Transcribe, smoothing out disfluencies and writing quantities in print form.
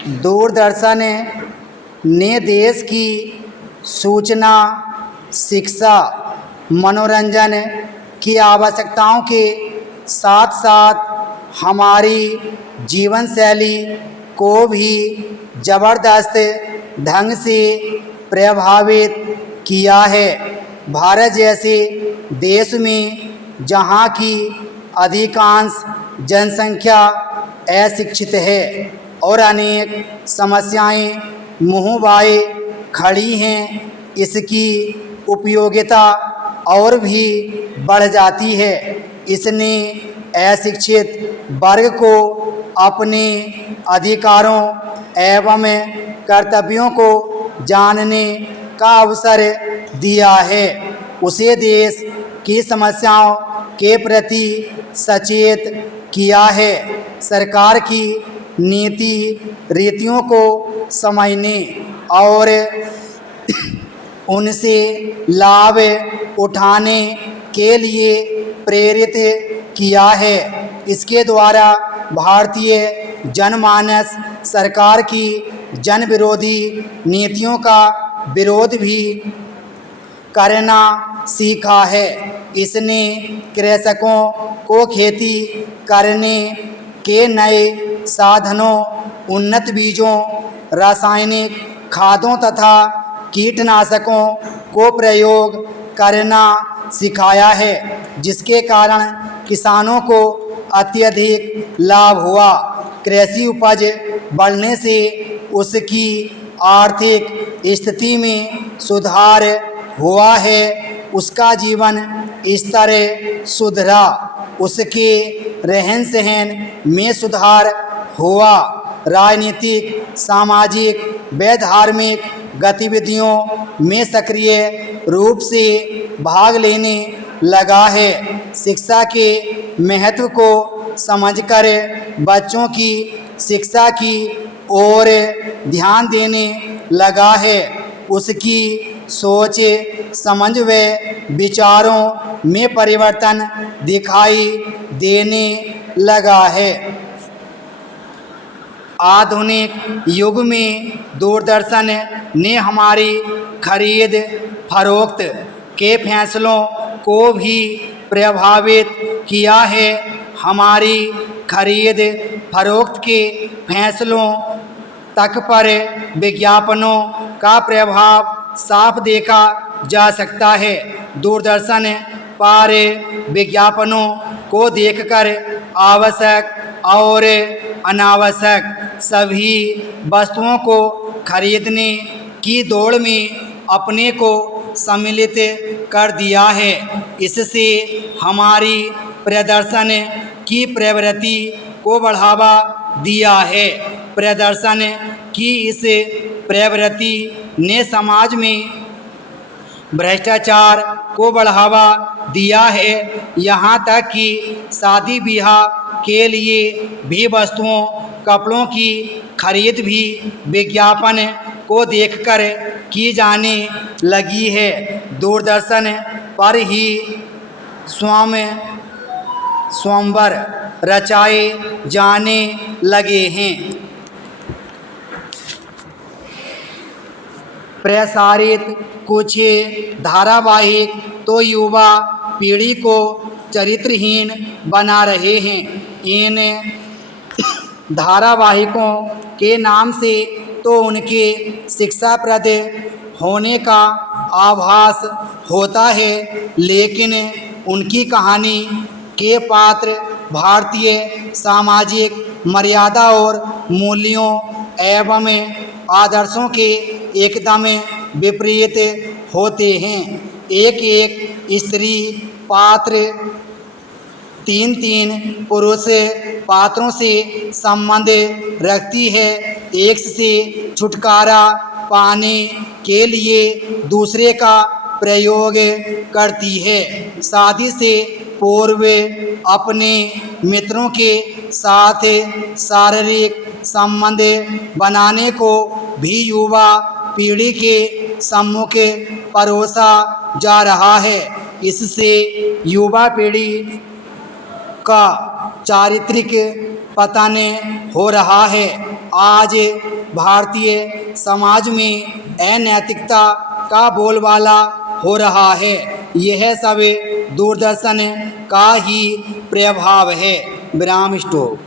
दूरदर्शन ने देश की सूचना, शिक्षा, मनोरंजन की आवश्यकताओं के साथ साथ हमारी जीवन शैली को भी ज़बरदस्त ढंग से प्रभावित किया है। भारत जैसे देश में जहाँ की अधिकांश जनसंख्या अशिक्षित है और अनेक समस्याएं मुँह बाए खड़ी हैं, इसकी उपयोगिता और भी बढ़ जाती है। इसने अशिक्षित वर्ग को अपने अधिकारों एवं कर्तव्यों को जानने का अवसर दिया है। उसे देश की समस्याओं के प्रति सचेत किया है। सरकार की नीति रीतियों को समझने और उनसे लाभ उठाने के लिए प्रेरित किया है। इसके द्वारा भारतीय जनमानस सरकार की जन विरोधी नीतियों का विरोध भी करना सीखा है। इसने कृषकों को खेती करने के नए साधनों, उन्नत बीजों, रासायनिक खादों तथा कीटनाशकों को प्रयोग करना सिखाया है, जिसके कारण किसानों को अत्यधिक लाभ हुआ। कृषि उपज बढ़ने से उसकी आर्थिक स्थिति में सुधार हुआ है, उसका जीवन स्तर सुधरा, उसके रहन सहन में सुधार हुआ, राजनीतिक, सामाजिक व धार्मिक गतिविधियों में सक्रिय रूप से भाग लेने लगा है। शिक्षा के महत्व को समझकर बच्चों की शिक्षा की ओर ध्यान देने लगा है। उसकी सोच समझ व विचारों में परिवर्तन दिखाई देने लगा है। आधुनिक युग में दूरदर्शन ने हमारी खरीद फरोख्त के फैसलों को भी प्रभावित किया है। हमारी खरीद फरोख्त के फैसलों तक पर विज्ञापनों का प्रभाव साफ देखा जा सकता है। दूरदर्शन पर विज्ञापनों को देखकर आवश्यक और अनावश्यक सभी वस्तुओं को खरीदने की दौड़ में अपने को सम्मिलित कर दिया है। इससे हमारी प्रदर्शन की प्रवृत्ति को बढ़ावा दिया है। प्रदर्शन की इस प्रवृत्ति ने समाज में भ्रष्टाचार को बढ़ावा दिया है। यहाँ तक कि शादी ब्याह के लिए भी वस्तुओं, कपड़ों की खरीद भी विज्ञापन को देखकर की जाने लगी है। दूरदर्शन पर ही स्वयंवर रचाए जाने लगे हैं। प्रसारित कुछ धारावाहिक तो युवा पीढ़ी को चरित्रहीन बना रहे हैं। इन धारावाहिकों के नाम से तो उनके शिक्षाप्रद होने का आभास होता है, लेकिन उनकी कहानी के पात्र भारतीय सामाजिक मर्यादा और मूल्यों एवं आदर्शों के एकदम विपरीत होते हैं। एक एक स्त्री पात्र तीन तीन पुरुष पात्रों से संबंध रखती है। एक से छुटकारा पाने के लिए दूसरे का प्रयोग करती है। शादी से पूर्व अपने मित्रों के साथ शारीरिक संबंध बनाने को भी युवा पीढ़ी के सम्मुख परोसा जा रहा है। इससे युवा पीढ़ी का चारित्रिक पतन हो रहा है। आज भारतीय समाज में अनैतिकता का बोलबाला हो रहा है। यह सब दूरदर्शन का ही प्रभाव है। विराम स्टॉप।